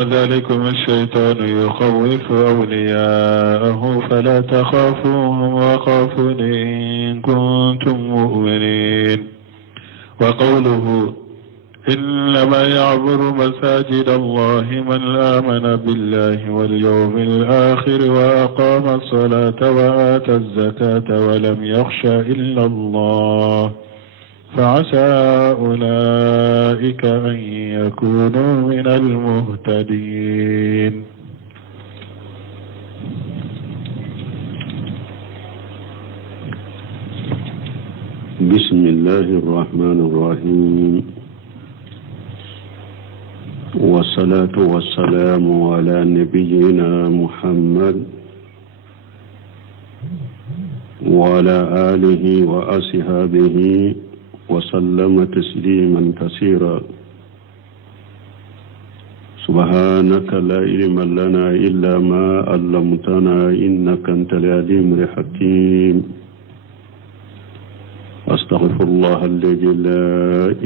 ذلكم الشيطان يخوف أولياءه فلا تخافوهم وخافون إن كنتم مؤمنين. وقوله إنما يعبر مساجد الله من آمن بالله واليوم الآخر وأقام الصلاة وآتى الزكاة ولم يخش إلا الله فعسى أولئك أن يكونوا من المهتدين. بسم الله الرحمن الرحيم، والصلاة والسلام على نبينا محمد وعلى آله وأصحابه وسلم تسليما كثيرا. سبحانك لا علم لنا إلا ما علمتنا إنك أنت العليم الحكيم. أستغفر الله الذي لا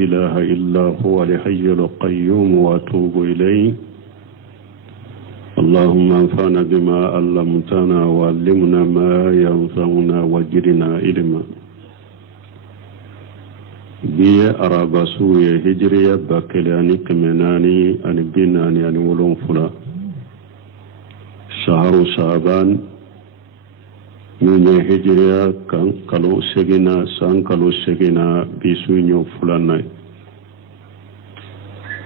إله إلا هو الحي القيوم وأتوب إليه. اللهم انفعنا بما علمتنا وعلمنا ما ينفعنا وزدنا علما. biye araba suye hijriya bakele ani kemenani ani binani ani wolon fula shaharu shaban nyunye hijriya kan kalo segina san kalo segina bisu nyo fulana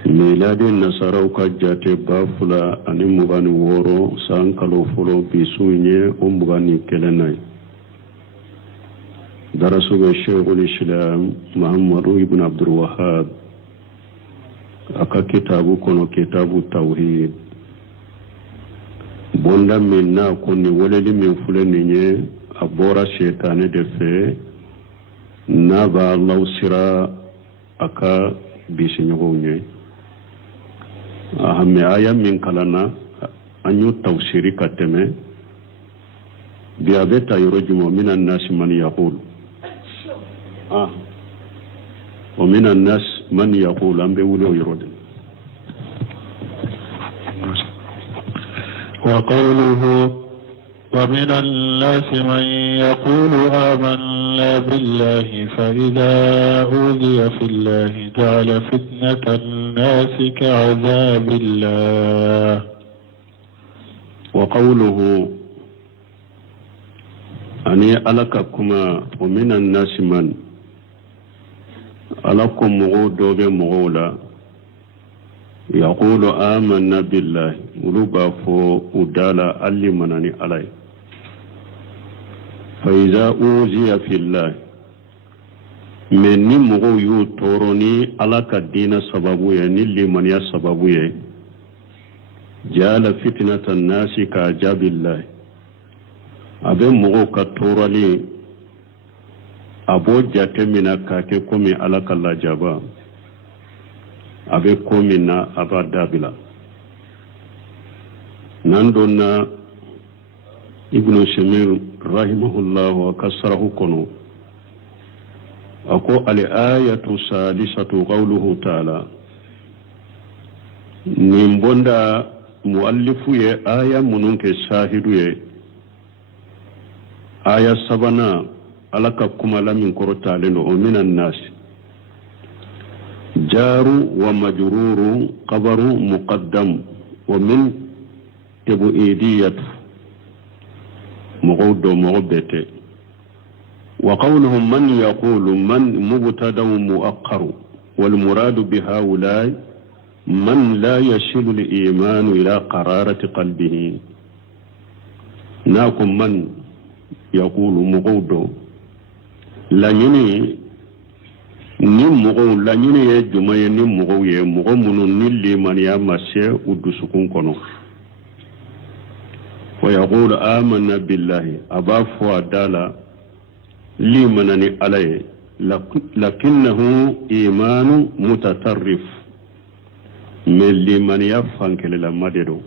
miladi nasarau ka jate ba fula ani mugani woro san kalo fulo bisu nye mugani kelenai. درسوا الشيخ الإسلام محمد بن عبد الوهاب أكا كتابو كنو كتاب التوحيد بوندا منا كوني ولد من فلنيني أبورا شيطان دفع نابا الله سرا أكا بيسنيغوني أهم آية من كلانا أنيو توسيري كتمي بيابتا يرجم من الناس من يقول ومن الناس من يقول أم بيقولوا يرد. وقوله ومن الناس من يقول آمنا بالله فإذا أوذي في الله جعل فتنة الناس كعذاب الله. وقوله أني ألككما ومن الناس من ألكم مغود بمغولا يقول آمنا بالله ولوبا فو ودالا ألي مناني علي فإذا أوذي في الله من مغو يوتورني ألك الدين سببوية نلي من يسببوية جعل فتنة الناس كعذاب الله abe mogo ka torali abo jate mina kake komi alaka lajaba abe komi na aba dabila nandona ibnu shamir rahimahullah wa kasrahu kono ako al-ayatu salisatu qawluhu ta'ala nimbonda muallifu ye aya mununke shahidu ye aya sabana alaka kumala min korotalen o minan nas jaru wa majruru qabaru muqaddam wa min tabu'idiyat muqaddo muqaddate wa qawluhum man yaqulu man mubtada muaqqar wal murad biha ulai man la yashilu al iman ila qararati qalbihi nakum man يقول مغودو لانيني ni mogo la nyine ye juma ye ni mogo ye mogo munu ni liman ya mashe udusukun kono wa yaqul amanna billahi abafu adala limanani alay lakinnahu imanu mutatarrif min liman ya fankele la madedo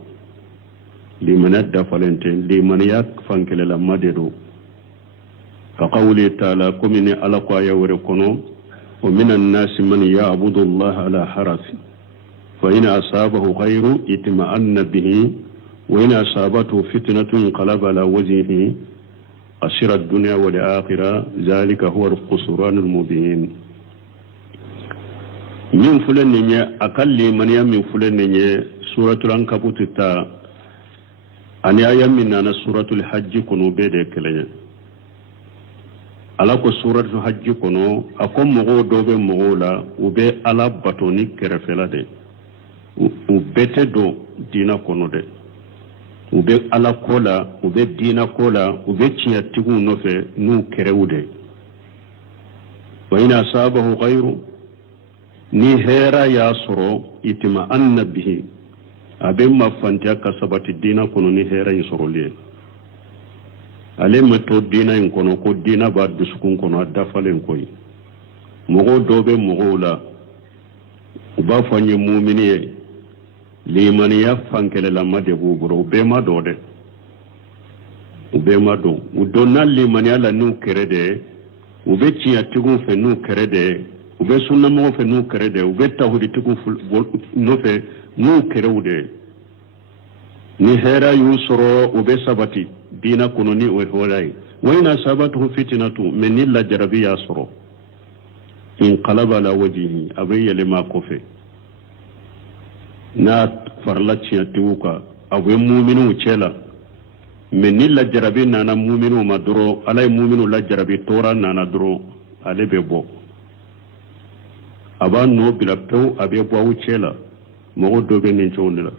liman adda falente liman ya fankele la madedo كقوله تعالى كمني ألقى يوركنو ومن الناس من يعبد الله على حرف فإن أصابه خير اطمأن به وإن أصابته فتنة انقلب على وجهه خسر الدنيا والآخرة ذلك هو الخسران المبين. من فلان أقل من يمن فلان سورة العنكبوت تا أن يمن أنا سورة الحج كنو بيدك لي على سورة الحج كنو أقوم مغو دوبي مغولا وبي على بطوني كرفلا دي وبيتدو دينا كنو دي ube ala kola ube dina kola ube ciya tigu nofe nu kerewude wa ina sabahu ghayru ni hera ya soro itima annabihi abe mafanti aka sabati dina kono ni hera yi soro liye ale meto dina in kono ko dina ba dusukun kono adafalen koy mogo dobe mogo la uba fanye muminiye limaniya fankele lamma de buburo ubema do de ubema do udonna limaniya la nu kerede ube ciya tigun fe nu kerede ube sunna mo fe nu kerede ube tawhid tigun no fe nu kerewde ni hera yusro ube sabati dina kuno ni o holai waina sabatu fitnatu min illa jarabi yasro in qalaba la wajhihi abayya lima kofe na farlacciya tiwuka abu muminu cela men ni la jarabi nana muminu maduro alay muminu la jarabi tora nana duro ale be bo aba no bila pew abe bo wu cela mo do be nin chondela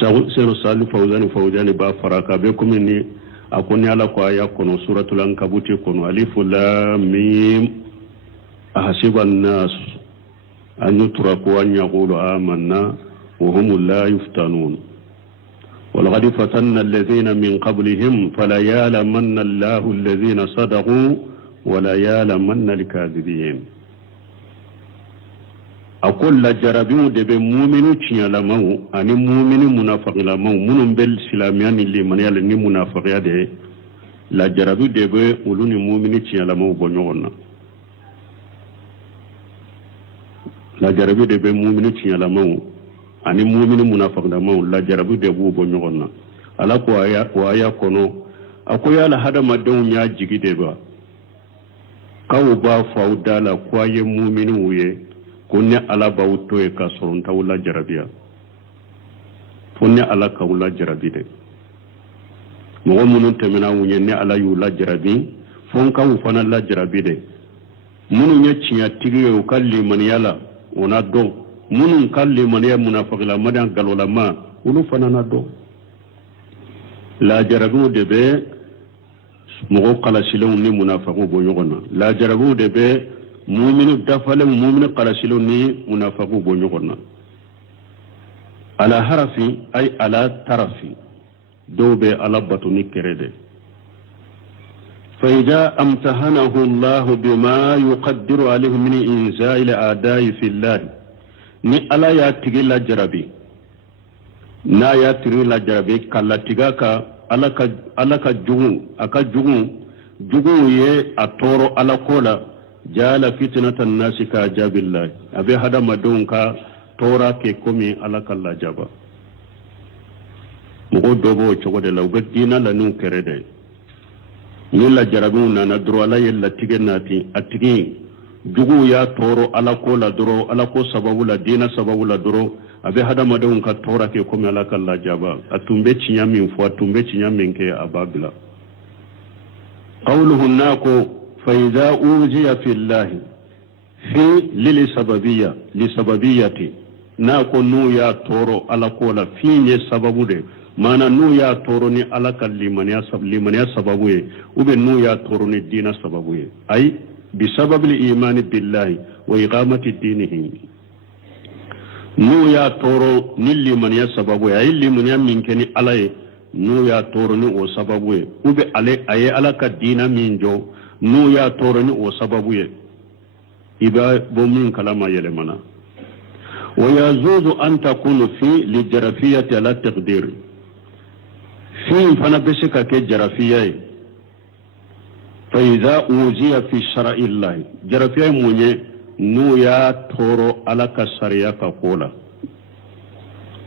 sawu sero salu fawzani ba faraka be komini akoni ala ko aya kono suratul ankabut kono alif lam mim ahasiban nas أن يتركوا أن يقولوا آمنا وهم لا يفتنون ولقد فتنا الذين من قبلهم فلا يعلمن الله الذين صدقوا ولا يعلمن الكاذبين أقول لا جربوا دب مؤمنو تشيا لمو أن مؤمن منافق لمو من بل سلاميان اللي من يالني منافق يده لا جربوا دب ولوني مؤمن تشيا لمو بنيونا la jarabi de be mu'minu tinyala maw ani mu'minu munafiq da maw la jarabi de bu bo nyogonna ala ko aya kono akoya la hada madon nya jigi de ba kaw ba faudala ko ye mu'minu wuye kunne ala ba wuto e ka soron tawla jarabiya fonne ala ka wala jarabi de mo munun temena wunye ne ala yu la jarabi fon kaw fana la jarabi de munu nya cinya tigiyo kalli man yala ona do munun kalli man ya munafiqla madan galola ma ulu fanana do la jarabu de be mo qala silon ni munafiqu bo yogona la jarabu de be mu'minu dafale mu'minu qala silon ni munafiqu bo yogona ala harafi ay ala tarafi do be ala batuni kerede فإذا أمتحنه الله بما يقدر عليه من إنزاء الأعداء في الله ni ala ya tigi la jarabi na ya tigi la jarabi kala tiga ka ala ka jugu ye atoro ala kola jala fitnatan nasi ka jabillah abe hada madon ka tora ke komi ala kala jaba mo dobo chogo de law dina la nu kerede ni la jarabi na dro ala yella tige nati atigi jugu ya toro ala ko la doro ala ko sababu la dina sababu la doro abe hada madon ka tora ke komi ala kala jaba atumbe chinyami fo atumbe chinyami ke ababila qawluhu nako fa idha uziya fillahi fi lil sababiyati nako nu ya toro ala ko la fi ne sababu de mana nu ya toro ni ala kallimaniya sababu ye ube nu ya toro ni dina sababu ye ay بسبب الإيمان بالله وإقامة دينه نو يا تورو نلي من يسببه أي اللي من يمكن عليه نو يا تورو نو سببه وب عليه أي على كدينا من جو نو يا تورو نو سببه إذا بومين كلام يلمنا ويجوز أن تكون في للجرفية على التقدير في فنبسك كجرفية فإذا أوزي في شرع الله جرفيا مونye nu ya toro alaka sariya ka kola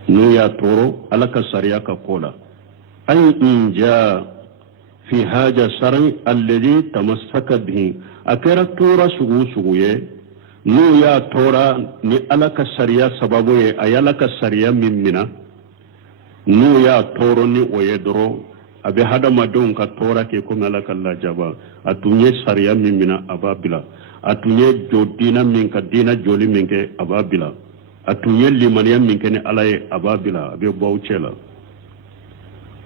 nu ya toro alaka sariya ka kola ay in ja fi haja sarai alladhi tamassaka bihi akara tora sugu ye nu ya tora ni alaka sariya sababu ye ayalaka sariya mimmina nu ya toro ni oyedro abe hadamadon ka tora ke ko alaka la jaba atunye sariya mimmina ababila atunye jodina min ka dina joli min ke ababila atunye limaniya min ke ni alaye ababila abe bawchela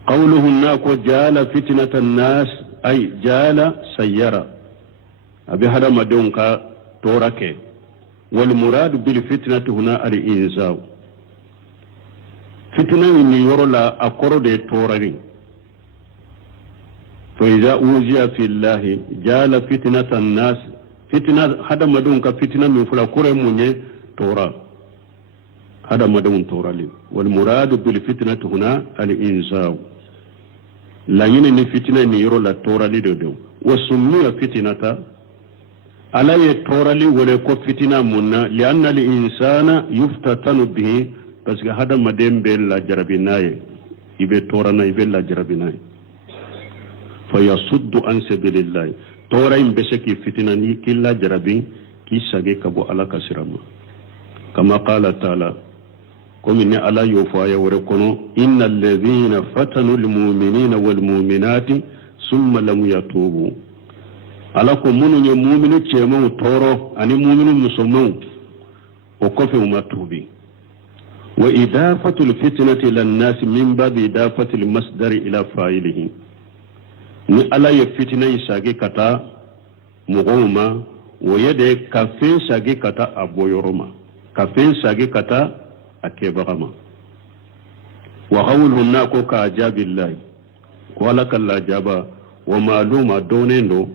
قوله ناكو جال فتنة الناس أي جال سيارة أبي هذا ما دونك تورك والمراد بالفتنة هنا الإنزاو فتنة من يرولا أقرد تورين فإذا أوزي في الله جال فتنة الناس فتنة هذا ما دونك فتنة من فلا كره مني تورا هذا ما دون تورا لي والمراد بالفتنة هنا الإنزاو لا ينني فتنة نيرو لا تورا لي دو وسمي فتنة على يتورا لي ولا كو فتنة منا لأن الإنسان يفتتن به بس هذا ما دين بلا جربناي يبي تورنا يبي لا جربناي فيصد عن سبيل الله تورا يمبسكي فتنة ني كلا جربين كي ساجي كبو على كسرما كما قال تعالى كمن على يوفايا وركونو إن الذين فتنوا المؤمنين والمؤمنات ثم لم يتوبوا على كمن يمؤمن تيمو تورو أني مؤمن مسلمون وكفوا ما توبي وإضافة الفتنة إلى الناس من باب إضافة المصدر إلى فاعله ni ala ye fitina isage kata mugoma woyede kafin sage kata aboyoroma kafin sage kata akebagama wa qawluhu nako ka ajabillahi wala kalla jaba wa maluma donendo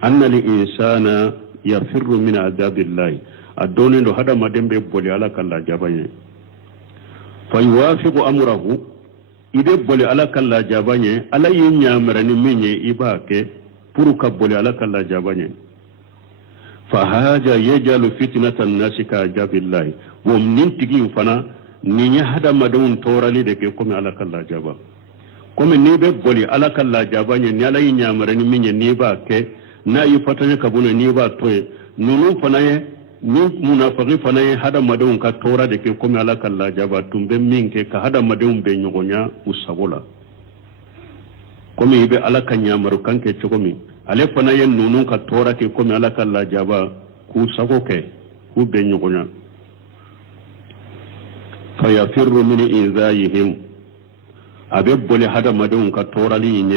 anna li insana yafirru min azabillahi adonendo hada madembe boli ala kalla jaba ye fa yuwafiqu amrahu ide boli ala kalla jaba ye ala yinya marani minye ibake puruka boli ala kalla jaba ye fa haja yajalu fitnatan nasi ka ajabillahi wom nintigi fana ni nya hada madun torali de ke komi ala kalla jaba komi ni be boli ala kalla jaba ni ala nya marani minye ni ba ke na yi fatanya kabuna ni ba toye nunu fana ye ni munafiki fana ye hada madun ka tora de ke komi ala kalla jaba tumbe minke ka hada madun be nyogonya usagola komi be ala kanya maru kanke chokomi ale fana ye nunu ka tora ke komi ala kalla jaba ku sago ke ku be nyogonya فيفر من إنذائهم أبب لهذا مدون كتورالين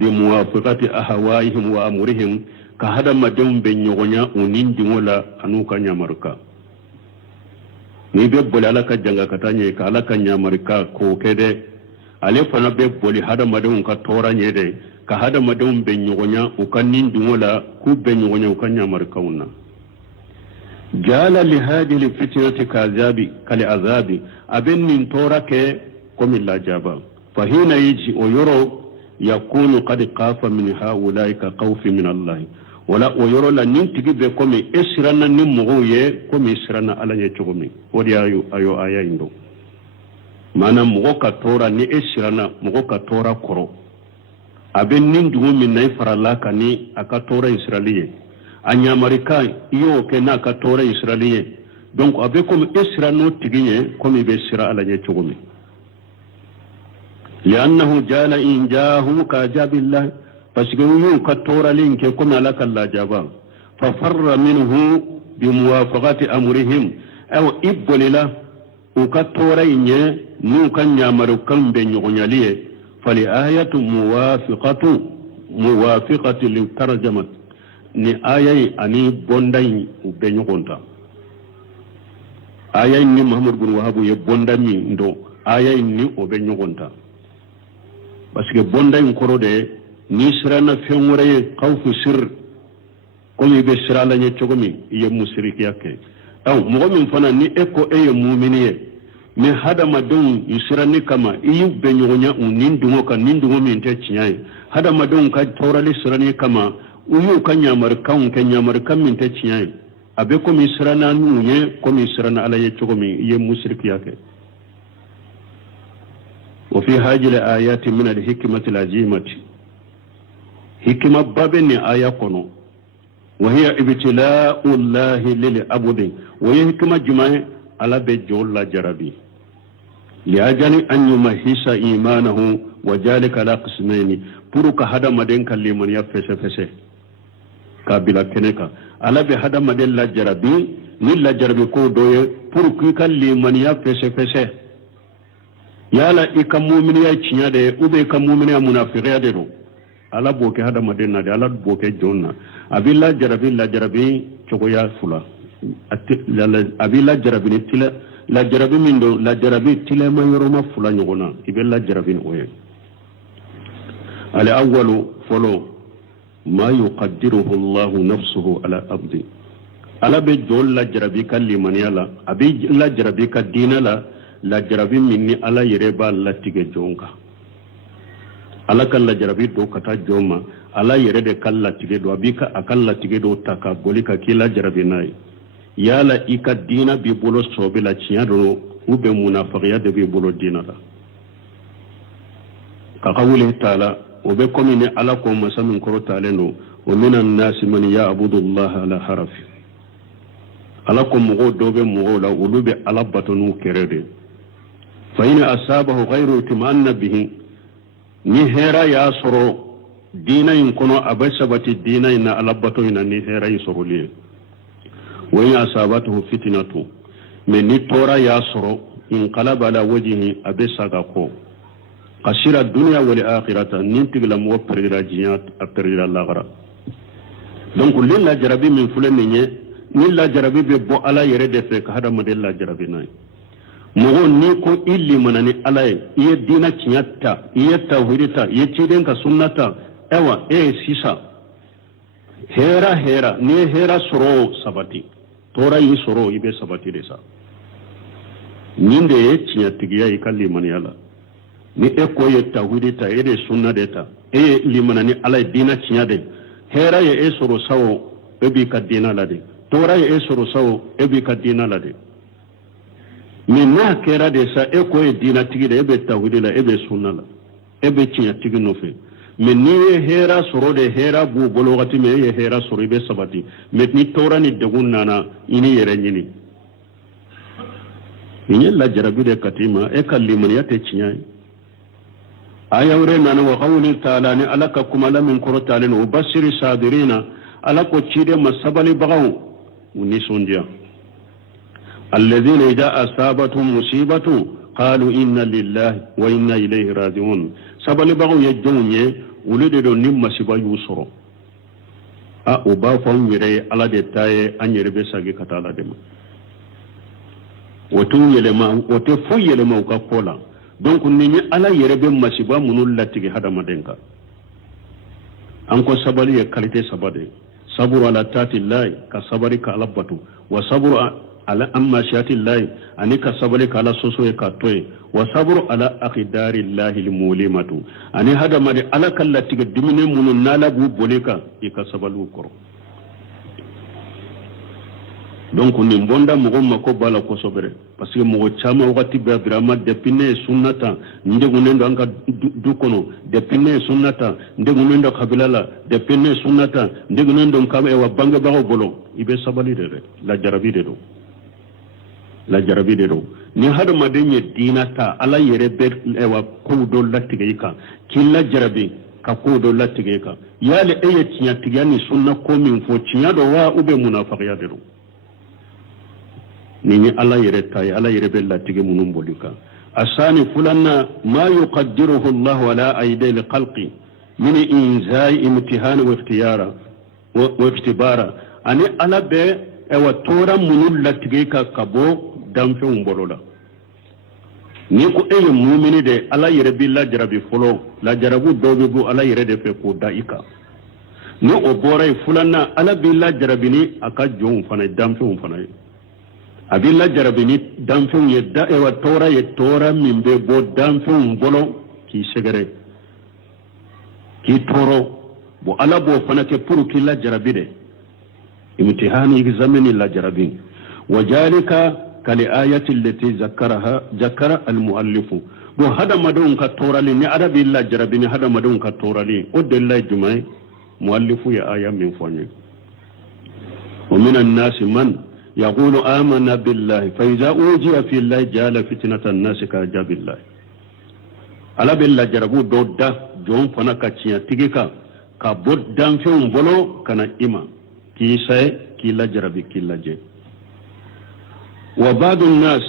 بموافقة أهوائهم وأمرهم كهذا مدون بنيغنيا ونين دمولا أنوكا نيامركا نبب لألك جنغا كتاني كالك نيامركا كوكده ألفنا بب لهذا مدون كتوراني كهذا مدون بنيغنيا وكانين دمولا كوب بنيغنيا وكا نيامركا جال لهذه الفتنة كالعذاب أبن من تورك كم الله جابا فهنا يجي ويرو يكون قد قاف من هؤلاء كقوف من الله ولا ويرو لا ننتجي بكم إسرنا نمغوية كم إسرنا على يتومي ودي أيو آية إندو مانا مغوكا تورا ني إسرنا مغوكا تورا كرو أبن نندو من نيفر الله كني أكا تورا إسرائيلية anyamarika iyo kena ka tore israeliye donc abe comme isra no tiginye comme be sira ala ye chugumi li'annahu jala injahu ka jabillah fashigu ka tora linke kuma ala kalla jaba fa farra minhu bi muwafaqati amrihim aw ibulila uka tora inye nu kan nyamarukan be nyonyaliye fali ayatu muwafiqati li tarjamat ni ayayi ani bondayi be nyogonta ayayi ni Muhammad bin Wahabu ye bondami ndo ayayi ni o be nyogonta parce que bondayi koro de ni sirana fenwore khawfu sir komi be sirala nye chogomi ye musriki yake aw mo min fana ni eko eye mu'miniye me hada madon yusirani kama iyu be nyogonya unindungo ka nindungo min te chinyai hada madon ka torali sirani kama uyu kanyamar kan min ta ciyayi abe komi sirana nuye komi sirana ala ye cogomi ye musrik yake wa fi hajil ayati min al-hikmati al-azimati hikma babni aya kono wa hiya ibtila'u llahi lil abdi wa hikma juma'a ala be jolla jarabi li ajali an yumahisa imanahu wa jalika la qismaini puruka hada maden kalliman ya fese kabila keneka ala be hada maden la jarabi ni la jarabi ko doye puruka kalliman ya fese yala ikam mu'min ya cinya de ube kam mu'min ya munafiqiya de do ala boke hada maden na de ala boke jonna abilla jarabi la jarabi chogo ya fula abilla jarabi ni tila la jarabi min do la jarabi tila ma yoroma fula nyogona ibella jarabi ni oye al-awwalu folo ma yuqaddiruhu Allah nafsuhu ala abdi ala be jol la jarabi kalliman yala abi la jarabi ka dinala la jarabi minni ala yereba la tige jonga ala kan la jarabi do kata joma ala yere de kala tige do abika akalla tige do taka bolika kila jarabi nai yala ika dina bi bolo sobe la ciado ube munafiqiya de bi bolo dina la ka qawli ta'ala obe komini ala ko masamin koro taleno wa minan nasi man ya'budu Allah ala harafi ala ko mugo dobe mugo la ulube ala batonu kerede fa in asabahu ghayru itmanna bihi ni hera ya soro dina in kono abasabati dina in ala batona ni hera yisoro li wa in asabatuhu fitnatu men ni tora ya soro in qalaba ala wajhihi abesaga ko qasira dunya wal akhirata nintigla mo perira jiyat aperira lagara donc lilla jarabi min fulani ni la jarabi be bo ala yere de fe ka hada model la jarabi nay mo ni ko illi manani ala ye dina ciyatta ye tawhidita ye ciden ka sunnata ewa sisa hera ni hera soro sabati tora yi soro ibe sabati desa ninde ye ciyatigiya ikalli mani ala ni eko ye tawhidita ede sunna deta limana ni ala dina ciade hera ye soro sawo ebi ka dina lade tora ye soro sawo ebi ka dina lade min na kera de sa eko ye dina tigide ebe tawhidila ebe sunna la ebe ciyatigi no fe min ni ye hera soro de hera bu bologati me ye hera soro ibe sabati met ni tora ni degun nana ini yere nyini ni la jarabi de katima e kallimani yate ciyai ayawre nana wa qawli ta'ala ni alaka kuma la min qur'anin wa basiri sabirina alako cide masabali bagaw ni sondia alladhina idha asabatuhum musibatu qalu inna lillahi wa inna ilayhi raji'un sabali bagaw yajunye ulede do nim masiba yusoro a uba fon wire ala de taye anyere be sagi katala dem wotu yelema wote fu yelema ka kola donc ni ala yere be masiba munul latigi hada madenka anko sabali ya kalite sabade saburu ala tati llahi ka sabari ka alabatu wa saburu ala amma shati llahi anika sabali ka ala soso e ka toy wa saburu ala aqdari llahi limulimatu ani hada made ala kallatiga dimine munun nala bu boleka e ka sabalu koro donc ni bonda mo mako bala ko sobere parce que mo chama wakati be drama depine sunnata ndegunendo anka dukono depine sunnata ndegunendo kabilala depine sunnata ndegunendo kama e wa banga bago bolo ibe sabali de la jarabi de do ni hada madenye dinata ala yere be e wa ko do latige ka killa jarabi ka ko do latige ka yale eye tinya tigani sunna ko min fo tinya do wa ube munafiqiya de ni ala yere tay ala yere be latige munum bolika asani fulanna ma yuqaddiruhu Allah ala aydil khalqi min inzai imtihan wa ikhtiyara wa iktibara ani ala be e wa tora munul latige ka kabo damfe umbolola ni ko eye mu'mini de ala yere be la jarabi folo la jarabu dobe bu ala yere de fe ko daika no o boray fulanna ala be la jarabi ni aka jon fana damfe fana abilla jarabini damfun yedda e wa tora min be bo damfun bolo ki segere ki toro bo ala bo fana ke puru kila jarabide امتحان examen لا جربين وذلك كالآية التي ذكر المؤلف وهذا مدون كتورالي ني عرب الله جربين هذا مدون كتورالي ود الله جمعي مؤلف يا آية من فوني ومن الناس من يقول آمنا بالله فإذا أوجي في الله جعل فتنة الناس كعذاب الله على بالله جربوا دودا جون فنا كاتشيا تيجيكا كبود دام فيهم بلو كنا إما كيساي كيلا جربي كيلا جي وبعض الناس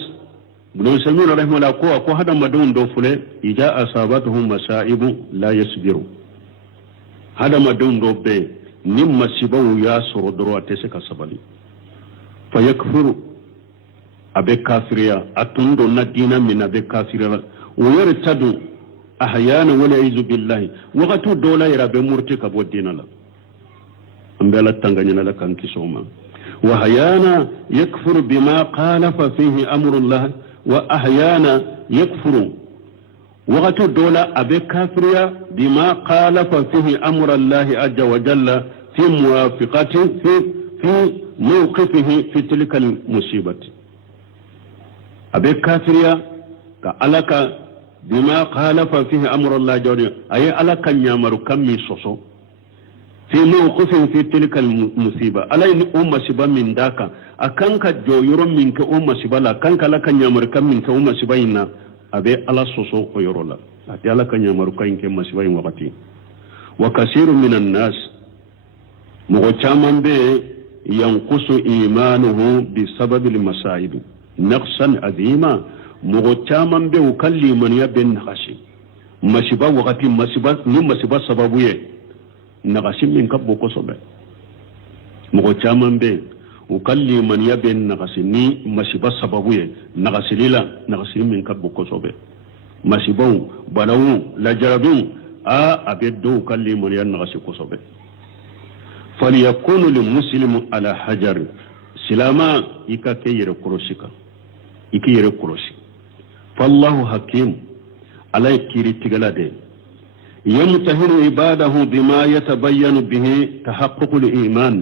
ابن سمين رحمه الله كو هذا مدون دوفله إذا أصابتهم مصائب لا يصبروا هذا مدون دوبه نم سبو ياسر دروا تسك سبلي فيكفر أبي كافريا أتندو ندينا من أبي كافريا ويرتد أحيانا ولا يعوذ بالله وقتو دولا يرى بمرتك أبو الدين الله أمبالا تنغنينا لك أنك سوما وأحيانا يكفر بما خالف فيه أمر الله وأحيانا يكفر وقتو دولا أبي كافريا بما خالف فيه أمر الله عز وجل في موافقته في موقفه في تلك المصيبة أبي كافريا كألك بما خالف فيه أمر الله جل أي ألك نيامر كم من صوصو في موقفه في تلك المصيبة ألا إن سبا من ذاك أكنك جو يرم منك سبا لا كنك لك نيامر كم منك سبا إنا أبي ألا صوصو ويرولا أتي ألك نيامر كم سبا إن وقتي وكثير من الناس مغتاما به ينقص إيمانه بسبب المصائب نقصا عظيما مغتاما به وكل من يبن نقصي مصيبة وقت مصيبة سببوية نقصي من كبو قصبه مغتاما به وكل من يبن نقصي ني مصيبة سببوية نقصي للا نقصي من كبو قصبه مصيبة بلو لجربون أبدو كل من يبن نقصي قصبه فليكون للمسلم على حجر سلاما إكا كير كروشيكا إكير كروشي فالله حكيم على كيري تغلاده يمتهن عباده بما يتبين به تحقق الإيمان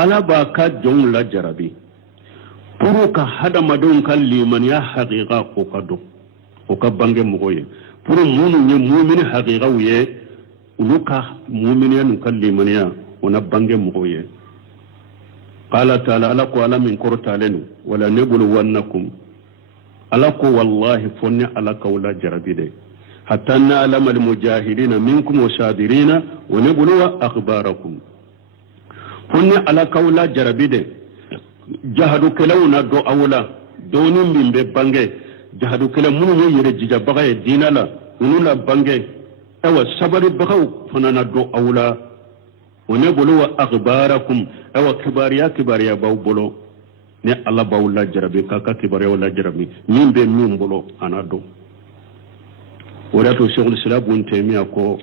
على باكات جون لا جربي بروك هذا مدون كان لمن يا حقيقة وكدو وكبانج مغوية برو مؤمن حقيقة ويه ولوكا مؤمن ينكال لمن يا ونبانge مغوية قال تعالى ألاكو ألا من كورتالين ولا نبلونكم ألاكو والله فني ألاكو لا جربيدي حتى نعلم المجاهدين منكم وصابرين ونبلو أخباركم فني ألاكو لا جربيدي جهدوا كلونا دو أولا دوني من ببانge جهدوا كلا منو يرجي بغاية دينا لا ونولا بانge أو الصبر بغاو فنانا دو أولا ونبلو أخباركم أو كباريا باو بلو ne Allah bawu la jarabi kaka kibare wala jarabi min be min bolo anado wala to Sheikh al-Islam Ibn Taymiyyah ko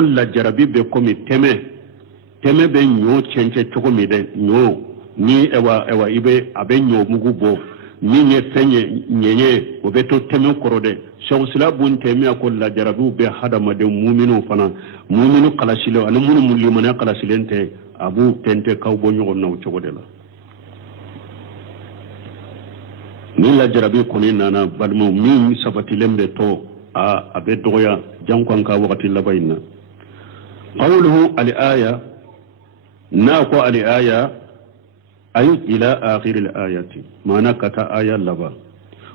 la jarabi be komi teme be nyo chenche chokomi de nyo ni ewa ibe abe nyo mugu bo ni ne fenye nyenye obeto teme korode Sheikh al-Islam Ibn Taymiyyah ko la jarabi be hada made mu'minu fana mu'minu qalasilo anu mu'minu qalasilente abu tente kawbo nyo naw chogode la ni la jarabi koni nana balmo min sabati lembe to abe doya jankon ka wakati labayna qawluhu al-aya naqo al-aya ay ila akhir al-ayati mana kata aya laba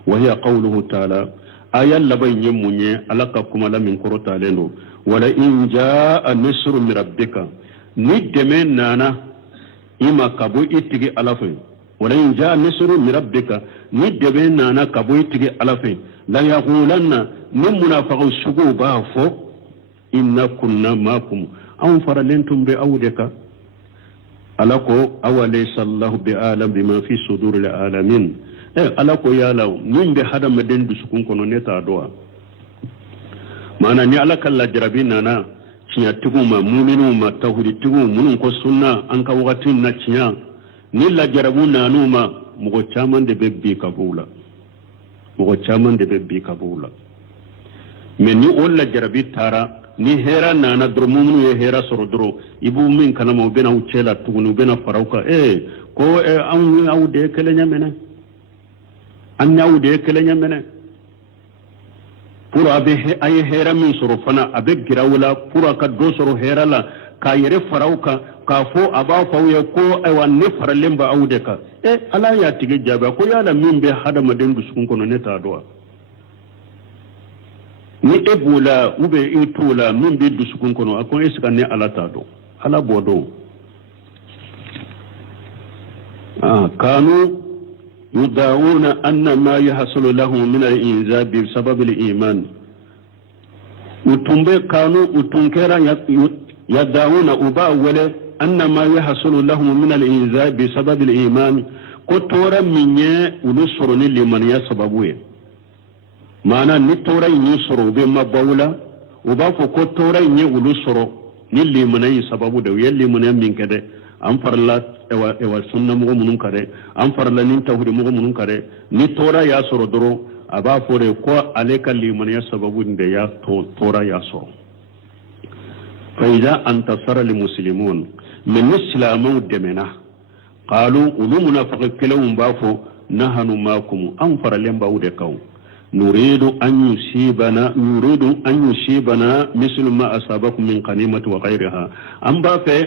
wa hiya qawluhu ta'ala aya labayn yemunye alaka kuma la min korota lendo wala in jaa nasru min rabbika ni deme nana ima kabu itigi alafe wala in jaa nasru min rabbika ni debe nana kabo itigi alafe la yaqulanna min munafiqu sugu bafo inna kunna makum an faralentum bi awdika alako awalaysa allah bi alam bima fi sudur al alamin alako ya law min be hada maden du sukun kono neta doa mana ni alaka la jarabi nana ciya tuguma mu'minu ma tawhid tugu munun ko sunna an ka wakatin na ciya ni la jarabu nanu ma mugo caman de bebbi kabula mais ni olla jarabi tara ni hera nana doro mumunu ye hera soro doro ibu min kana mo bena uchela tugunu bena farauka ko an awu de kelenya mene an awu de kelenya mene pour abe ay hera min soro fana abe girawula pour ka do soro hera la ka yere farauka ka fo aba fawye ko ay wanne faralemba awu de ka ala ya tige jaba ko yala min be hada maden duskun kono ne ta doa ni ebola ube itola min be dusukun kono akon eska ne ala ta do ala bodo kanu yudawuna anna ma yahsulu lahum min al-inzab bi sabab al-iman utumbe kanu utunkera yadawuna uba wala anna ma yahsulu lahum min al-inzab bi sabab al-iman ko tora minye ulusuru ni liman ya sababuye mana ni tora yi soro be mabawla uba ko tora yi ulu soro ni liman yi sababu da yalli mun min kade an farla ewa sunna mo munun kare an farla nin tawhid mo munun kare ni tora ya soro doro aba fore ko aleka liman ya sababu da ya tora ya soro fa idza antasara lil muslimun min islamu demena qalu ulumuna faqad kilawum bafo nahanu makum an faralen bawde kaw نريد أن يصيبنا مثل ما أصابكم من قنيمة وغيرها أم في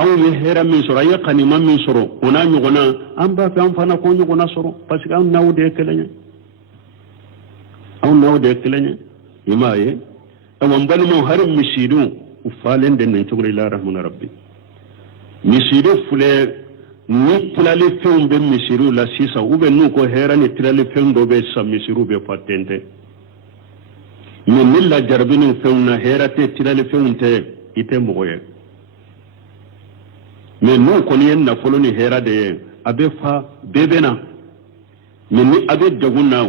أو يهرم من سورة أي قنيمة من سورة هنا يغنى أم في أم فانا كون يغنى سورة بس أو ناو ديك لنيا إما أو أمبال مهرم مسيدو وفالين دين نتقل إلى رحمنا ربي مسيدو فلي ni tilali fɛnw bɛ misiriw la sisan n'u ko hɛrɛ ni tilali fɛn dɔ bɛ sa misiriw bɛ patente mais ni lajarabi ni fɛnw na hɛrɛ tɛ tilali fɛnw tɛ i tɛ mɔgɔ ye mais n'u kɔni ye nafolo ni hɛrɛ de ye a bɛ fa bɛɛ bɛ na mais ni a bɛ degun na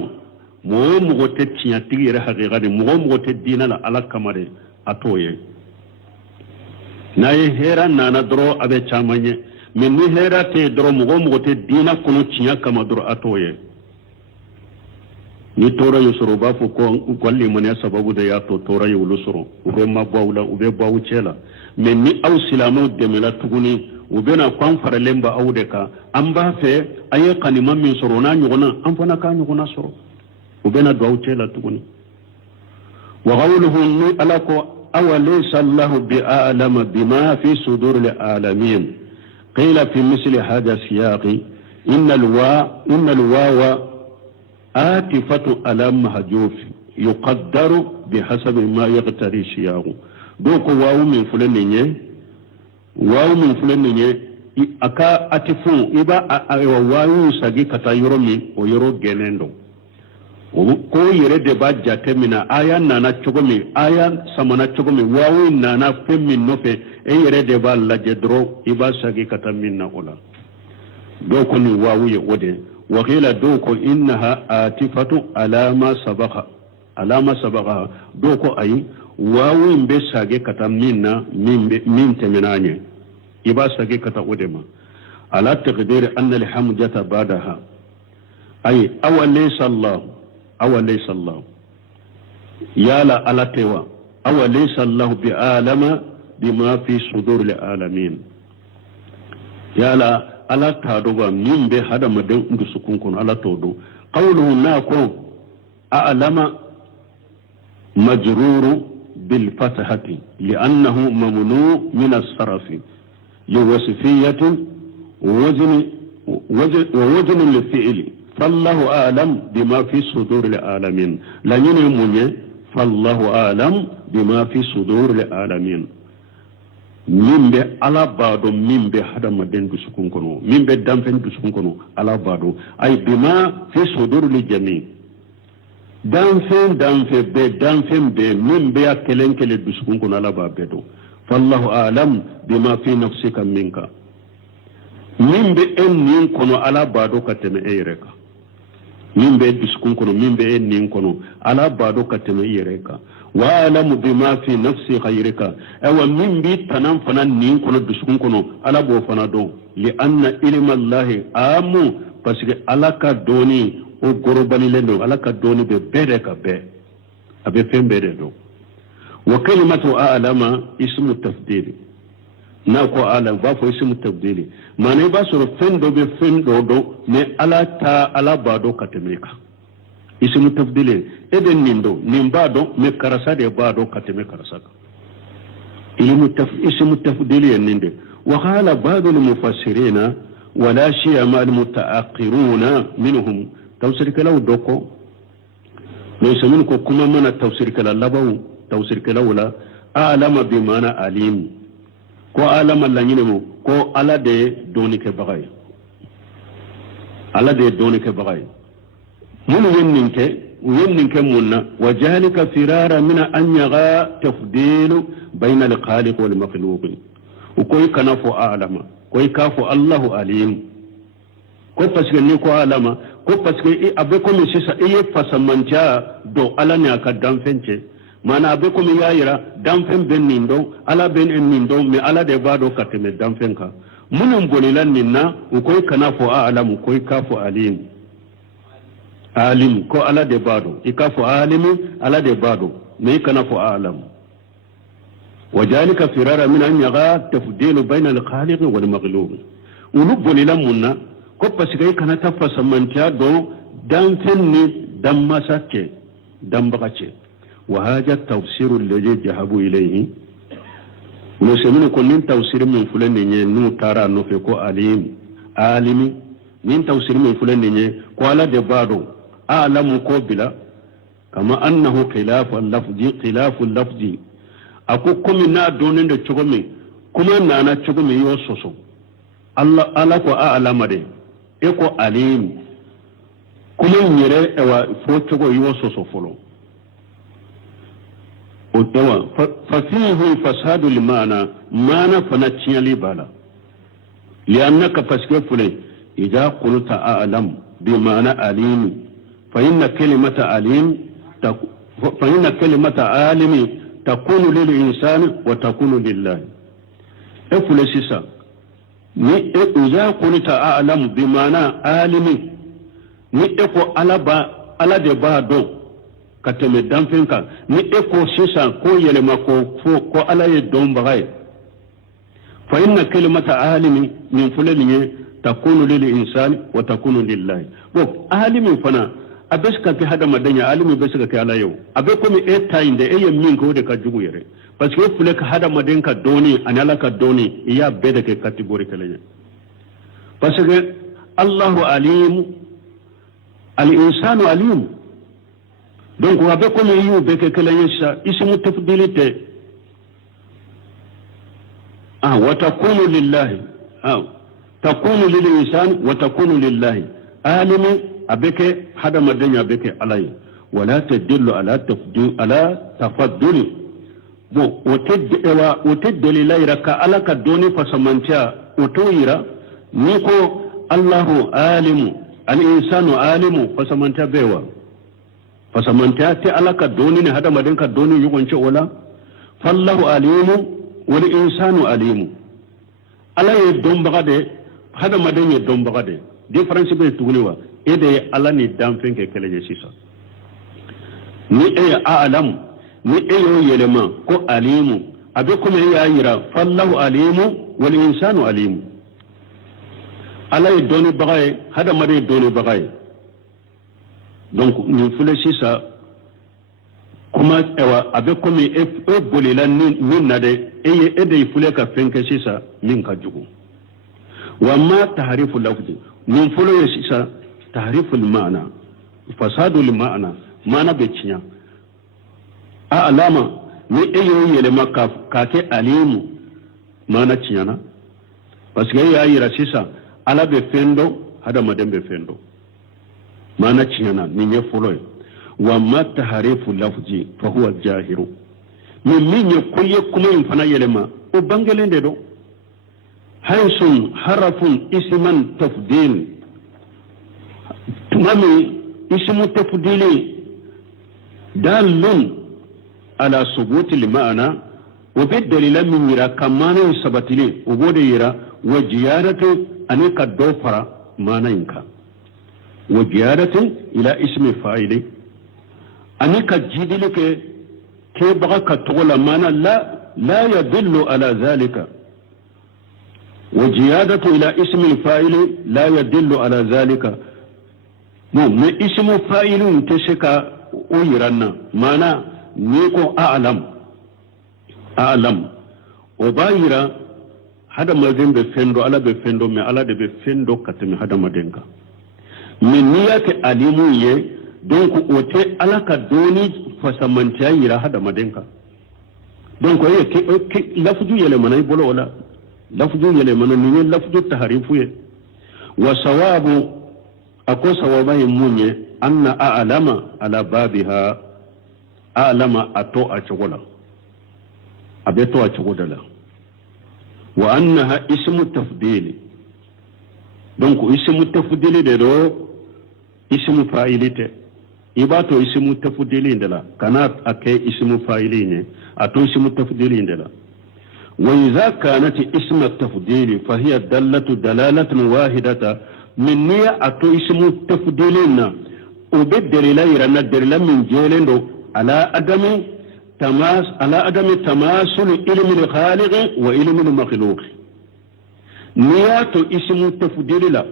mɔgɔ o mɔgɔ tɛ tiɲɛtigi yɛrɛ hakika de mɔgɔ o mɔgɔ tɛ diinɛ la ala kama de a t'o ye n'a ye hɛrɛ nana dɔrɔn a bɛ caman ye mais ni hera te doro mugo te dina kono tinya kama doro atoye ni tora yusoro ba fo ko golli mon ya sababu da ya to tora yulu soro ube mabawla ube bawu cela mais ni aw silamo de mela tuguni ube na kwan faralemba awde ka an ba fe aye kanima min soro na nyugona an fana ka nyugona soro ube na do cela tuguni wa qawluhu alako awalaysa allah bi'alama bima fi sudur al-alamin قيل في مثل هذا السياق إن الواو آتفة على محذوف يقدر بحسب ما يقتضي السياق دوك واو من فلان أكا أتفون إبا واو ساقي كتا يرومي ويرو جنندو ko yere de ba jate mina aya nana chogomi aya samana chogomi wawu nana femmi nofe yere de ba la jedro iba sagi kata minna ola do ko ni wawu ye wode wa qila do ko innaha atifatu alama sabaqa do ko ay wawu mbe sagi kata minna min temenanye iba sagi kata odema ala taqdir anna alhamdata ba'daha ay awalaysa Allah yala alatewa awalaysa Allah bi'alama bima fi sudur alamin yala ala tadoba min be hada madan ndusukun kun ala todo qawluhu nako a'lama majruru bil fathati li'annahu mamnu min as-sarf liwasfiyatin ووزن للفعل فالله أعلم بما في صدور العالمين لا ينمي فالله أعلم بما في صدور العالمين min be ala baado min be hadama den dusukun kono min be danfen dusukun kono ala baado ay bima fi sudur li jami danfen be min be akelen kele dusukun kono ala baabedo fallahu a'lam bima fi nafsika minka min be en nin kono ala baado kateme eyreka min be dusukun kono min be en nin kono ala baado kateme eyreka wa alamu bima fi nafsi khayrika awa min bi tanan fanan nin kono dusukun kono ala bo fana do li anna ilma allah amu parce que ala ka doni o gorobani lendo ala ka doni be bede ka be abe fembe de do وكلمة أعلم اسم التفضيل ناكو أعلم بافو اسم التفضيل ما نباسر فندو بفندو دو مي ألا تا ألا بادو كتميكا اسم التفضيل إذن نندو نمبادو مي كرسا دي بادو كتمي كرسا اسم التفضيل ينندي وقال بعض المفسرين ولا سيما المتأخرون منهم توسير كلاو دوكو ليس منكم كما من التوسير كلا لبو توسير كلا ولا أعلم بمعنى عليم كو أعلم الله ينمو كو على دي دونك بغاي على دي دونك بغاي من يننك منا وذلك فرار من أن يغى تفضيل بين الخالق والمخلوق وكوي كنفو أعلم كوي كافو الله عليم ko parce que ni ko alama ko parce que abe ko mi sisa e fasamanja do ala ne aka danfence mana abe ko mi yayira danfen ben nindo ala ben en nindo mi ala de bado kateme danfenka munun bolilan ninna ko kana fo alamu ko kafo alim alim ko ala de bado ikafo alim ala de bado mi kana fo alamu وذلك فرار من أن يغى تفضيل بين الخالق والمغلوب ونبول لمنا ko parce que kana tafasa mantia do dan fenni dan masake dan bakace wa haja tafsiru alladhi jahabu ilayhi no semino ko nin tafsir min fulani ne nu tara no fe ko alimi min tafsir min fulani ne ko ala de bado alamu ko bila kama annahu khilafu al-lafzi ako komi na donin da chogomi kuma nana chogomi yo soso Allah ala ko alama de eko alim kuma nyere ewa fotogo yiwo soso folo otewa fafihu fasadu limana mana fanachiyali bala liannaka faskefule idha qulta a'lam bimana alim fa inna kalimata alimi takunu lil insani wa takunu lillahi efule sisa ni idza qulta a'lamu bimana alimi ni eko ala de bado kateme danfenka ni eko sisa ko yelema ko fo ko ala ye don bagay fa inna kalimata alimi min fulani takunu lil insani wa takunu lillahi bo alimi fana abeska ke hada madanya alimi beska ke ala yau abe ko mi tainde min ko de ka jugu yere parce que fule ka hada madenka doni anala ka doni iya bede ke category kala parce que Allahu alim al-insanu alim donc abe ko mi yu be ke kala yesa ismu tafdilite wa takunu lillahi takunu lil insani wa takunu lillahi alimi abeke hada madanya abeke alai wala tadullu ala tafadduli bo wote dalila iraka alaka doni fasamantia otoira niko Allahu alimu al-insanu alimu fasamantia bewa fasamantia te alaka doni ne hada madanka doni yugonce wala fallahu alimu wal insanu alimu ala ye dombagade hada madanya dombagade difference be tuguniwa ede ala ni danfen ke kele sisa ni a'lam ni yo yelema ko alimu abe kuma ya yira fallahu alimu wal insanu alimu ala yi doni bagay hada mari doni bagay donc ni fule sisa kuma ewa abe kuma bolila min na de ede fule ka fenke sisa min ka jugu wa ma tahrifu lafzi min fule sisa tahrifu al-ma'na fasadu al-ma'na mana becinya alama ni yele makka kake alimu mana ciyana parce que ya yira sisa ala be fendo hada madembe fendo mana ciyana ni nye folo wa ma tahrifu lafzi fa huwa jahiru min kuye kuma infana yelema o bangelende do haysun harafun isman tafdil tumami ismu tafdili dalun على ثبوت المعنى وبالدليل من يرى كمان سبتلي وبود يرى وجيارة أنك الدوفر معنى إنك وجيارة إلى اسم فاعل أنك جدلك تبغى تقول معنى لا يدل على ذلك وزيادة إلى اسم الفاعل لا يدل على ذلك مو اسم فاعل تشكى ويرنا معنى نيكو أعلم وبايرا هذا ما دين بفندو على بفندو ما على ده بفندو كتم هذا ما دينك من نيات علمية donc ote ala ka doni fasamantiya yira hada madenka donc oye ke lafju yele manay bolo wala lafju yele manan ni lafju tahrifu ye wa sawabu ako sawaba yemunye anna a'lama ala babiha a'lama ato a chogola abeto a chogodala wa annaha ismu tafdil donc ismu tafdil de do ismu fa'ilite ibato ismu tafdili ndela kana ake ismu fa'ili ne ato ismu tafdili ndela wa idha kanat ismu tafdili fa hiya dalalatan wahidatan min niya ato ismu tafdilina ubeddelila irana dalila min jelendo ala adami tamasul ilmi al-khaliq wa ilmi al-makhluq niya to ismu tafdilila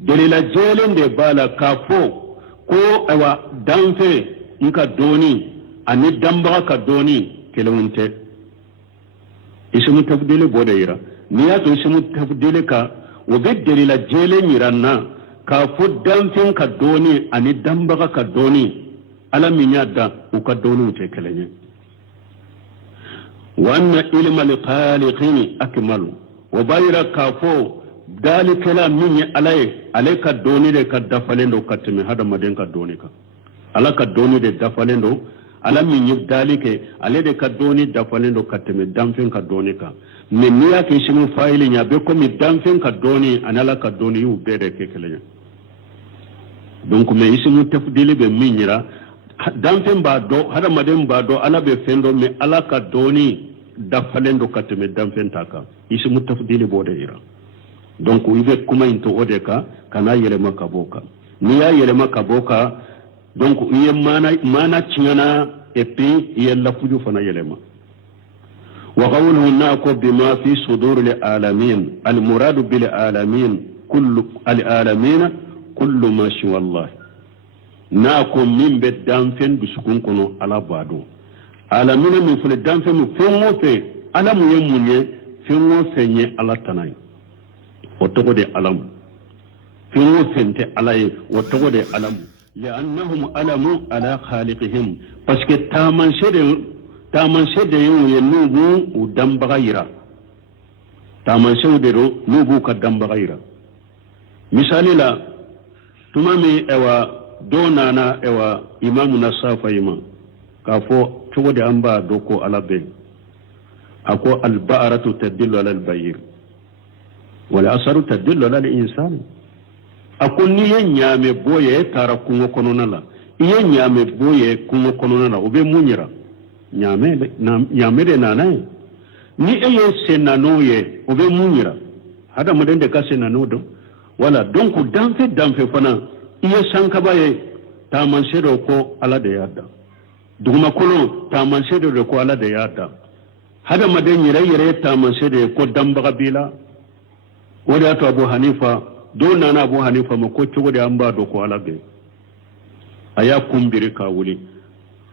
dalila jelende bala kafo ko awa danfe nka doni ani damba ka doni kelewunte ismu tafdili bodeira niya to ismu tafdili ka wabedeli la jele miranna ka fo danfe ka doni ani damba ka doni ala minyada uka doni ute kelenye wa anna ilma liqaliqin akmalu wa bayra ka fo ذلك لا من عليك دوني de kadafalendo katme hada maden ka doni ka ala ka doni de dafalendo ala min yidalike ale de ka doni dafalendo katme damfen ka doni ka men niya ke shimu faili nya be ko mi damfen ka doni anala ka doni yu bere ke kelenya donc me isimu tafdili be minyira damfen ba do hada maden ba do ala be fendo me ala ka doni dafalendo katme damfen taka isimu tafdili bode ira donc ibe kuma into odeka kana yelema kaboka niya yelema kaboka donc iye mana chingana epi iye lafuju fana yelema wa qawluhu naqo bima fi sudur al-alamin al-murad bil alamin kullu al-alamin kullu ma sha Allah naqo min be damfen bisukun kono ala bado alamin min fule damfen mu fenwo fe ala mu yemunye fenwo fenye ala tanay وتقول ألم في وفنت عليه وتقول ألم لأنهم ألموا على خالقهم بس كتامن شد ينوبو ودم بغيرا تامن شد نوبو كدم بغيرا مثالي لا تمامي اوا دونانا اوا إمامنا صافيما كافو تقول أنبا دوكو على بي أكو البقرة تدل على البعير والأثر تدل على الإنسان أكون ينيامي بويه تارا كونو كونونا ينيامي بويه كونو كونونا وبي مونيرا nyamere nanaye ni eye senanoye obe munyira hada modende ka senanodo wala donc danfe fana iye sankabaye tamansedo ko ala de yada duguma kolo tamansedo ko ala de yada hada maden yere tamansedo ko dambaga bila wada to Abu Hanifa don nana Abu Hanifa mako cogo de amba do ko ala be aya kumbiri ka wuli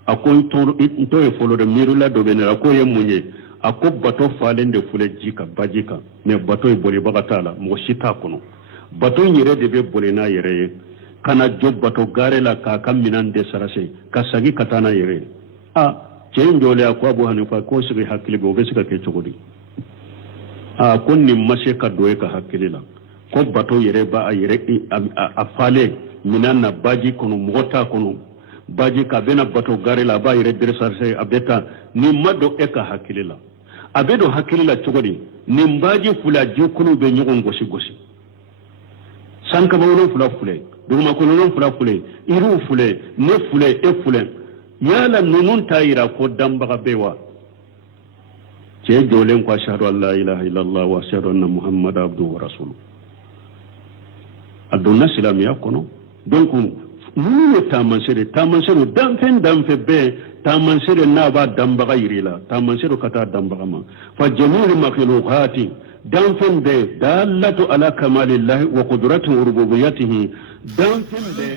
akon to e folo de mirula do benera ko yemunye akko bato falende fule jika bajika me bato e bori bagatala mo shita kono bato nyire de be bole na yere kana job bato gare la ka kaminan de sarase kasagi katana yere chenjole akwa Abu Hanifa ko sigi hakili bo besika ke chogodi kunni mashe ka doye ka hakilila ko bato yere ba a yere a fale minan na baji kono mota kono baji ka bena bato gare la ba yere dresarse abeta ni mado e ka hakilila abedo hakilila chogodi ni mbaji fula jukunu be nyogon gosi sanka bawno fula fule duma ko non fula fule iru fule ne fule e fule yala nunun tayira ko damba bewa جولين واشهد ان لا اله الا الله واشهد ان محمد عبده ورسوله ادونا سلام يكونوا دونك nunu tamansere danfe be tamansere na ba dambaga yirila tamansere kata dambaga ma fa jamil makhluqati danfen be dalatu ala kamalillahi wa qudratihi wa rububiyyatihi danfen be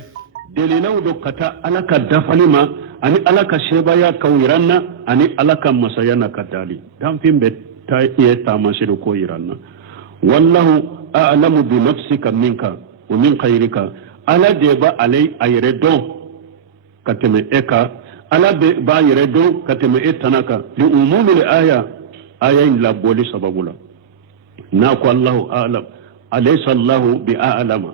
dalilau do kata ala ka dafalima ani ala ka shebaya kawiranna ani ala ka masayana kadali danfen be ta ye tamansere ko yiranna wallahu a'lamu bi nafsika minka wa min khayrika ala de ba alai ayre don kateme eka ala be ba yere don kateme etanaka li umumil aya in la boli sababula na ko Allahu a'lam alaysa Allahu bi a'lama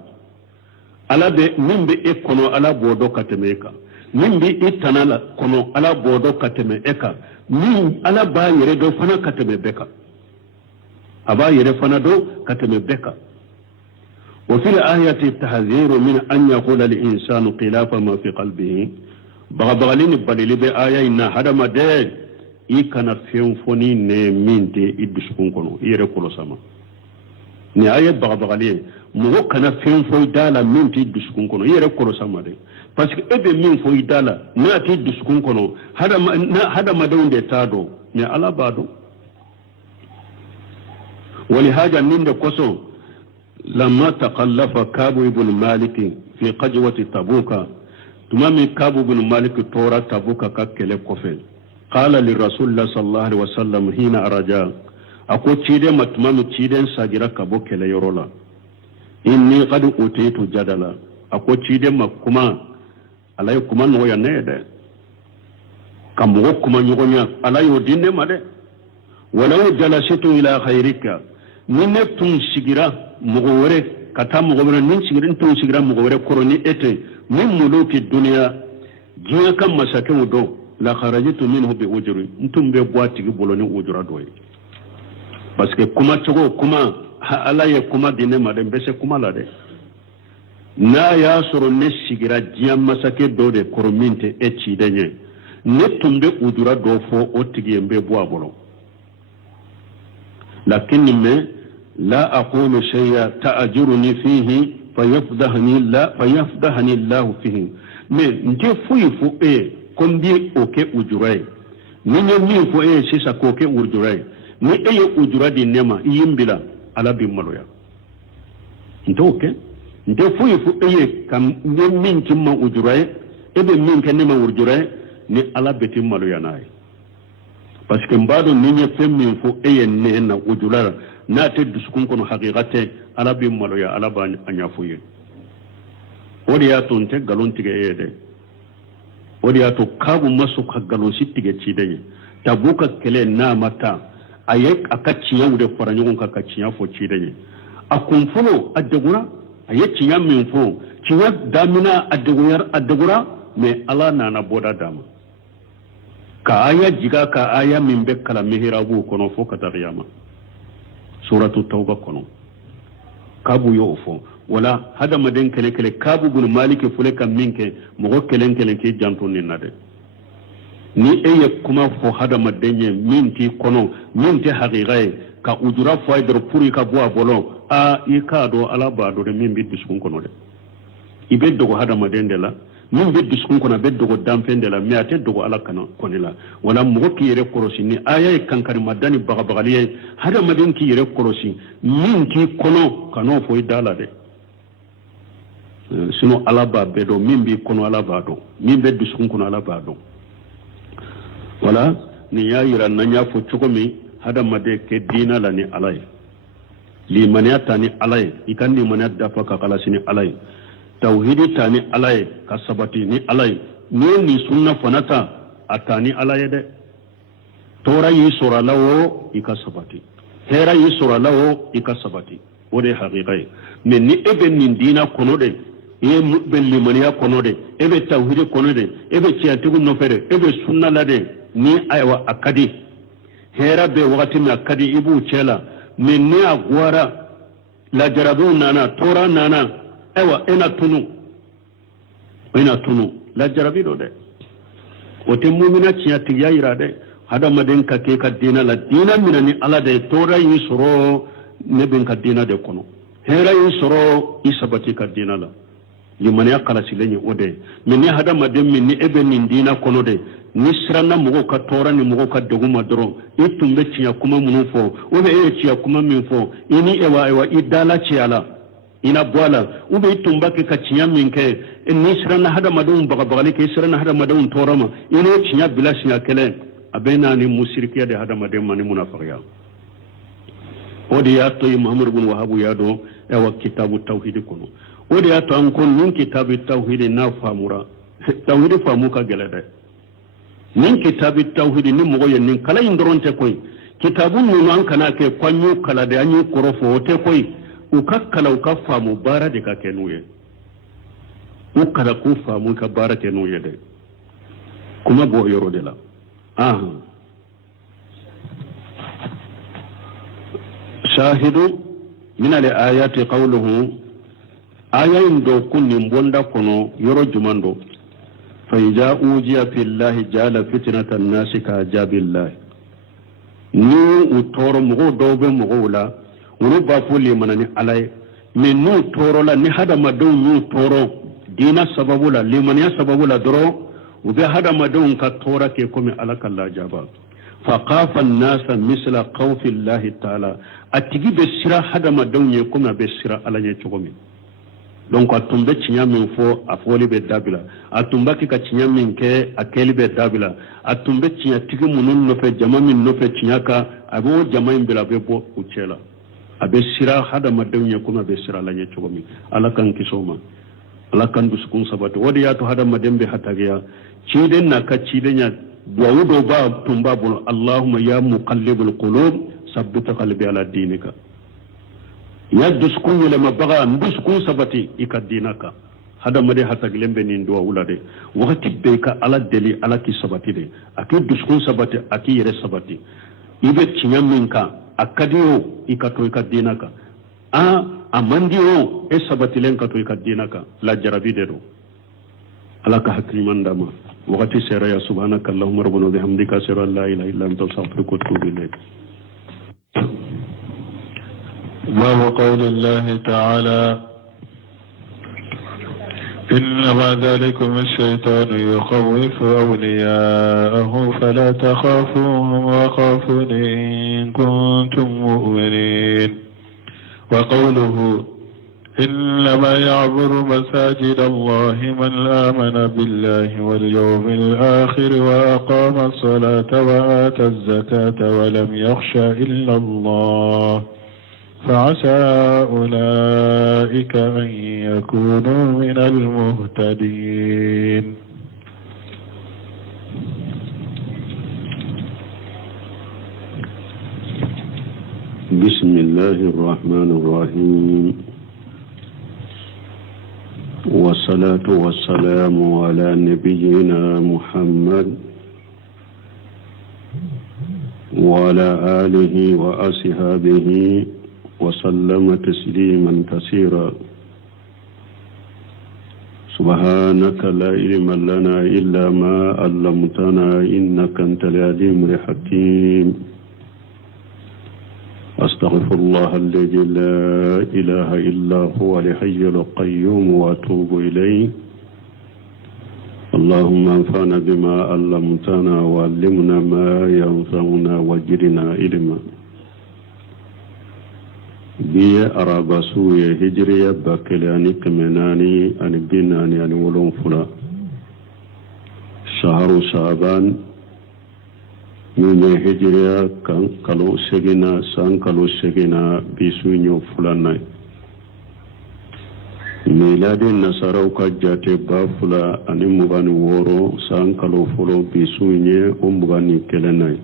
ala be min be ekono ala bodo kateme eka min be itanala kono ala bodo kateme eka min ala ba yere do fana kateme beka aba yere fana do kateme beka وفي الآية التحذير من أن يقول الإنسان خلاف ما في قلبه بغبغلين بليل بآية إن هذا ما ده يكنا فينفوني نمين دي إدشكون كنو يركولو سما نهاية بغبغلين مو كنا فينفوي دالا مين دي إدشكون كنو يركولو سما دي parce que ebe min fo idala na ti duskun kono hada madon de tado ne ala bado wali haja ninde koso لما تقلف كعب بن مالك في قجوة تبوك تمامي كعب بن مالك تورا تبوك ككلب كفل قال للرسول الله صلى الله عليه وسلم هنا أرجع أقول تشيدي ما تمامي تشيدي ساجرا كبوك ليرولا إني قد أتيت جدلا أقول تشيدي ما كما على كما نويا نيدا كم كما نيغنيا على يودين ما ده ولو جلست إلى خيرك ننتم شجرا مغورة كتام مغورة نين شجرين تون شجرا مغورة كورني إتى من ملوك الدنيا جيا كم مساكن ودو لا خرجت منه بأجر نتم ببواتي بولوني أجر دوي بس كما تقول كما على يكما دينه ما دم بس كما لا ده نا يا سر نشجرا جيا مساكن دو ده كورمينته إتشي دنيه نتم بأجر دو فو أتجي ببوا بولو لكني لا أقول شيئا تأجرني فيه فيفضحني الله فيه mais nte fuyi fu comme bi oke ujurai ni nyi fu sisa ko ke ujurai ni ujura di nema yimbila ala bi maloya ntoke nte fuyi fu kam ni min kimma ujurai ebe min ke nema ujurai ni ala beti maloya nai parce que mbado ni nye fem min fu ne na ujura na te duskun kono haqiqate ala bi maloya ala ba anya fuyi odi ya ton te galon tige de odi ya to kabu masu ka galon sittige ci de tabuka kele na mata ayek akacci yawu de faranyon ka kacci ya fo ci de akun fulo adagura ayek ci yam min fo ci wa damina adagura me ala na boda dama ka aya jiga ka aya min be kala mihrabu kono fo ka tariyama suratu tauba kono kabu yo fo wala hada maden kele kabu bun maliki fule kam minke mogo kelen ke janton ni nade ni kuma fo hada madenye minti kono minti haqiqai ka ujura fo ayder puri ka bo bolo a ikado ala bado de min biddu sun kono de ibeddo ko hada maden de la min biddu sun kono beddo ko damfende la mi ate dogo ala kana konila wala mogo ki yere korosi ni aya kankari madani bagaliye hada maden ki yere korosi min ki kono kano fo idala de sino alaba bedo min bi kono alaba do min be duskun kono alaba do wala ni ya yira nanya fo chukomi hada made ke dina la ni alay li maniata ni alay ikandi maniat dafa ka kala sini alay tauhidi tani alay ka sabati ni alay ni sunna fanata atani alay de tora yi sura lawo ikasabati hera yi sura lawo ikasabati wode haqiqai men ni ebe ni dina kono de ye belli maniya kono de ebe tawhid kono de ebe ciatigu no fere ebe sunna la de ni aywa akadi hera be wakati mi akadi ibu chela men ni agwara la jarabu nana tora nana aywa ena tunu la jarabido de wote mu'mina ciati ya irade hada maden ka ke ka dina la dina minani ala de tora yi soro ne ben ka dina de kono hera yi soro isabati ka dina la limani akala silenye ode mini hada madem mini ebe nindina kono de ni sirana mugo ka tora ni mugo ka doguma doro itumbe tiya kuma munufo ube e tiya kuma minfo ini ewa idala ciala ina bwala ube itumba ke ka tiya minke ni sirana hada madum bagali ke sirana hada madum torama ini tiya bilasinya kele abena ni musirikiya de hada madem mani munafiqiya odi ya to Muhammad ibn Wahhab ya do ewa kitabu tauhid kono odi ya to an kon nin kitabu tauhid na famura tauhid famu ka gelade nin kitabu tauhid ni mo yen nin kala indoronte koy kitabu nu an kana ke kwanyu kala de anyu korofo te koy ukakkala ukaffamu bara de ka kenuye ukala ku famu ka bara kenuye de kuma bo yoro de la شاهد من الآيات قوله آيين دو كن بوندا كنو يرو جماندو فإذا أوجي في الله جعل فتنة الناس كعجاب الله نو وطور مغو دوب مغولا ونبا فولي منني علي من نو طورو لا نهدا مدو نو طورو دينا سببولا لمن يسببولا درو وبي هدا مدو كطورا كيكومي على كلا جابا فقاف الناس مثل خوف الله تعالى atigi be sira hadama dawnye kuma be sira alanye chogomi donc atumbe chinya min fo afoli be dabila atumba ki ka chinya min ke akeli be dabila atumbe chinya tigi munun no fe jama min no fe chinya ka abo jama imbela be bo uchela abe sira hadama dawnye kuma be sira alanye chogomi alakan kisoma alakan duskun sabato wadi ya to hadama dembe hatagiya ciden na ka cidenya duwudo ba tumba bul Allahumma ya muqallibul qulub sabbita qalbi ala dinika ya duskun lema baga duskun sabati ikadinaka hada made hata glembe nin do wulade wakati be ka ala deli ala ki sabati de aki duskun sabati aki yere sabati ibe tinyaminka akadiyo ikato ikadinaka amandiyo e sabati len kato ikadinaka la jarabi de do alaka hakimandama wakati sera ya subhanaka allahumma rabbana bihamdika sera la ilaha illa anta astaghfiruka wa atubu ilayk باب قول الله تعالى إنما ذلكم الشيطان يخوف أولياءه فلا تخافوهم وخافون إن كنتم مؤمنين وقوله إنما يعبر مساجد الله من آمن بالله واليوم الآخر وأقام الصلاة وآتى الزكاة ولم يخش إلا الله فعسى أولئك أن يكونوا من المهتدين بسم الله الرحمن الرحيم والصلاة والسلام على نبينا محمد وعلى آله وأصحابه وسلم تسليما كثيرا سبحانك لا علم لنا إلا ما علمتنا إنك أنت العليم الحكيم أستغفر الله الذي لا إله إلا هو الحي القيوم وأتوب إليه اللهم انفعنا بما علمتنا وعلمنا ما ينفعنا وزدنا علما biye araba suye hijriya bakele ani kemenani ani binani ani wolon fula shaharu shaban nyunye hijriya kan kalo segina san kalo segina bisu nyo fulana miladi nasarau ka jate ba fula ani mugani woro san kalo fulo bisu nye mugani kelenai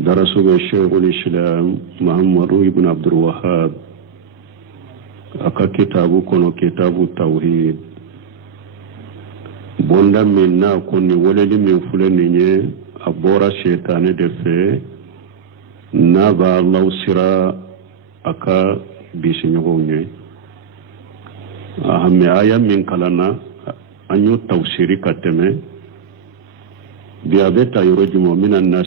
درسوا الشيخ الإسلام محمد بن عبد الوهاب أكا كتابو كنو كتاب التوحيد بوندا منا كوني ولدي من فلنيني أبورا شيطان دفع نابا الله سرا أكا بيسنيغوني أهم آية من كلانا أنيو توسيري كتمي بيابتا يرجم من الناس